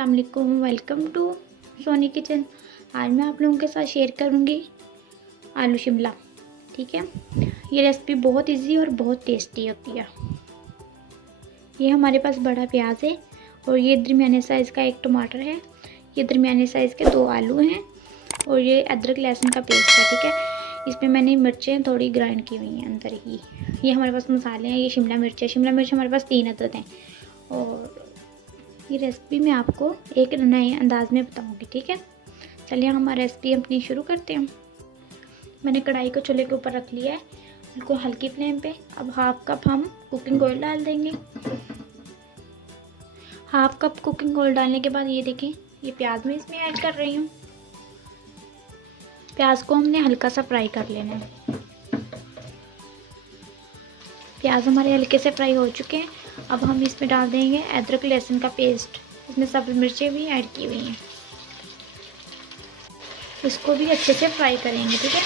अस्सलाम वालेकुम, welcome to Soni kitchen. आज मैं आप लोगों के साथ शेयर करूंगी आलू शिमला। ठीक है, ये रेसिपी बहुत इजी और बहुत टेस्टी होती है। ये हमारे पास बड़ा प्याज है और ये दरमियाने साइज़ का एक टमाटर है। ये दरमियाने साइज़ के 2 आलू हैं और ये अदरक लहसुन का पेस्ट है। ठीक है, इसमें मैंने मिर्चें थोड़ी ग्राइंड की हुई हैं अंदर ही। ये हमारे पास मसाले हैं। ये शिमला मिर्च है। शिमला मिर्च हमारे पास 3 अदद हैं और ये रेसिपी मैं आपको एक नए अंदाज में बताऊंगी। ठीक है, चलिए हम रेसिपी अपनी शुरू करते हैं। मैंने कढ़ाई को चूल्हे के ऊपर रख लिया है, बिल्कुल हल्की फ्लेम पे। अब 1/2 कप हम कुकिंग ऑयल डाल देंगे। 1/2 कप कुकिंग ऑयल डालने के बाद ये देखें, ये प्याज मैं इसमें ऐड कर रही हूँ। प्याज को हमने हल्का सा फ्राई कर लेना है। प्याज हमारे हल्के से फ्राई हो चुके हैं। अब हम इसमें डाल देंगे अदरक लहसुन का पेस्ट। इसमें सब मिर्चें भी ऐड की हुई हैं। इसको भी अच्छे से फ्राई करेंगे। ठीक है,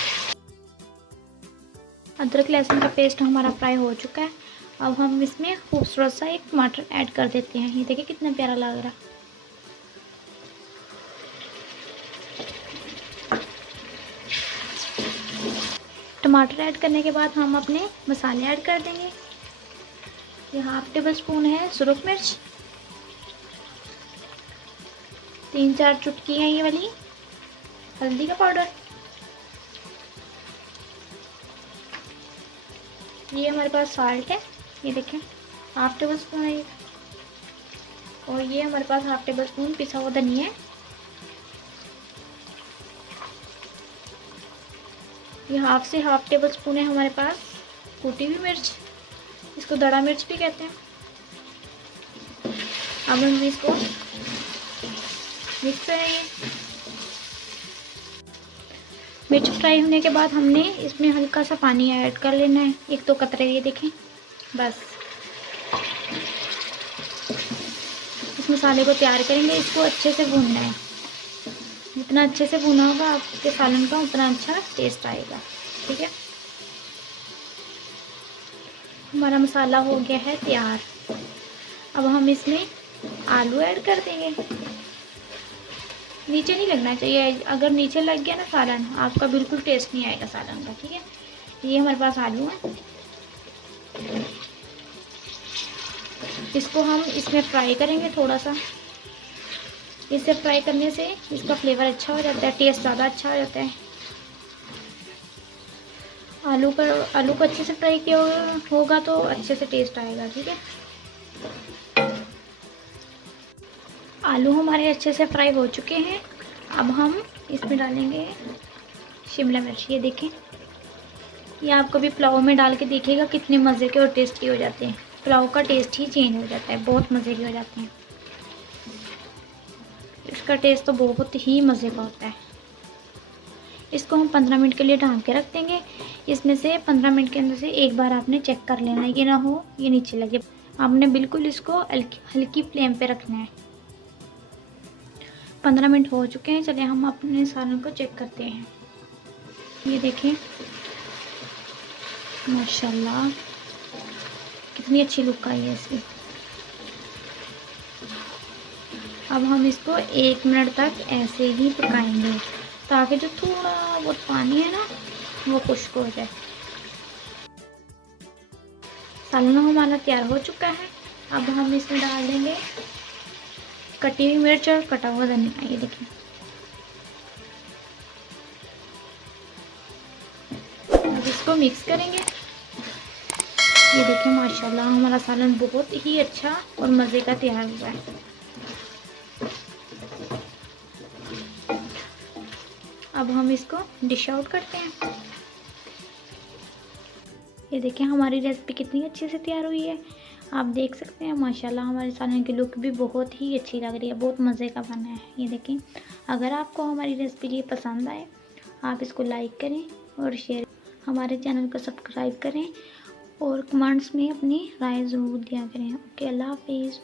अदरक लहसुन का पेस्ट हमारा फ्राई हो चुका है। अब हम इसमें खूबसूरत सा एक टमाटर ऐड कर देते हैं। ये देखिए कितना प्यारा लग रहा है। टमाटर ऐड करने के बाद हम अपने मसाले ऐड कर देंगे। ये 1/2 टेबल स्पून है सुरख मिर्च, 3-4 चुटकी है ये वाली हल्दी का पाउडर। ये हमारे पास साल्ट है, ये देखें 1/2 टेबल स्पून है ये। और ये हमारे पास 1/2 टेबल स्पून पिसा हुआ धनिया है। ये 1/2 टेबल स्पून है हमारे पास कुटी हुई मिर्च, इसको दड़ा मिर्च भी कहते हैं। अब हम इसको मिक्स करेंगे। मिर्च फ्राई होने के बाद हमने इसमें हल्का सा पानी ऐड कर लेना है, 1-2 कतरे। ये देखें, बस इस मसाले को तैयार करेंगे। इसको अच्छे से भूनना है। जितना अच्छे से भुना होगा आपके सालन का उतना अच्छा टेस्ट आएगा। ठीक है, हमारा मसाला हो गया है तैयार। अब हम इसमें आलू ऐड कर देंगे। नीचे नहीं लगना चाहिए, अगर नीचे लग गया ना सालन, आपका बिल्कुल टेस्ट नहीं आएगा सालन का। ठीक है, ये हमारे पास आलू है। इसको हम इसमें फ्राई करेंगे थोड़ा सा। इसे फ्राई करने से इसका फ्लेवर अच्छा हो जाता है, टेस्ट ज़्यादा अच्छा हो जाता है। आलू को अच्छे से फ्राई किया होगा तो अच्छे से टेस्ट आएगा। ठीक है, आलू हमारे अच्छे से फ्राई हो चुके हैं। अब हम इसमें डालेंगे शिमला मिर्च। ये देखें, ये आप कभी पुलाव में डाल के देखिएगा, कितने मज़े के और टेस्टी हो जाते हैं। पुलाव का टेस्ट ही चेंज हो जाता है, बहुत मज़े के हो जाते हैं। इसका टेस्ट तो बहुत ही मज़े का होता है। इसको हम 15 मिनट के लिए ढाँप के रख देंगे। इसमें से 15 मिनट के अंदर से एक बार आपने चेक कर लेना है, ये ना हो ये नीचे लगे। आपने बिल्कुल इसको हल्की फ्लेम पे रखना है। 15 मिनट हो चुके हैं। चलिए हम अपने सालन को चेक करते हैं। ये देखें, माशाल्लाह कितनी अच्छी लुक आई है इसकी। अब हम इसको 1 मिनट तक ऐसे ही पकाएंगे ताकि जो थोड़ा बहुत पानी है ना वो खुश्क हो जाए। सालन हमारा तैयार हो चुका है। अब हम इसमें डाल देंगे कटी हुई मिर्च और कटा हुआ धनिया। ये देखिए, अब इसको मिक्स करेंगे। ये देखिए माशाल्लाह हमारा सालन बहुत ही अच्छा और मज़े का तैयार हुआ है। अब हम इसको डिश आउट करते हैं। ये देखिए हमारी रेसिपी कितनी अच्छे से तैयार हुई है। आप देख सकते हैं माशाल्लाह हमारे सालन की लुक भी बहुत ही अच्छी लग रही है, बहुत मज़े का बना है। ये देखें, अगर आपको हमारी रेसिपी ये पसंद आए आप इसको लाइक करें और शेयर, हमारे चैनल को सब्सक्राइब करें और कमेंट्स में अपनी राय ज़रूर दिया करें। ओके, अल्लाह हाफिज़।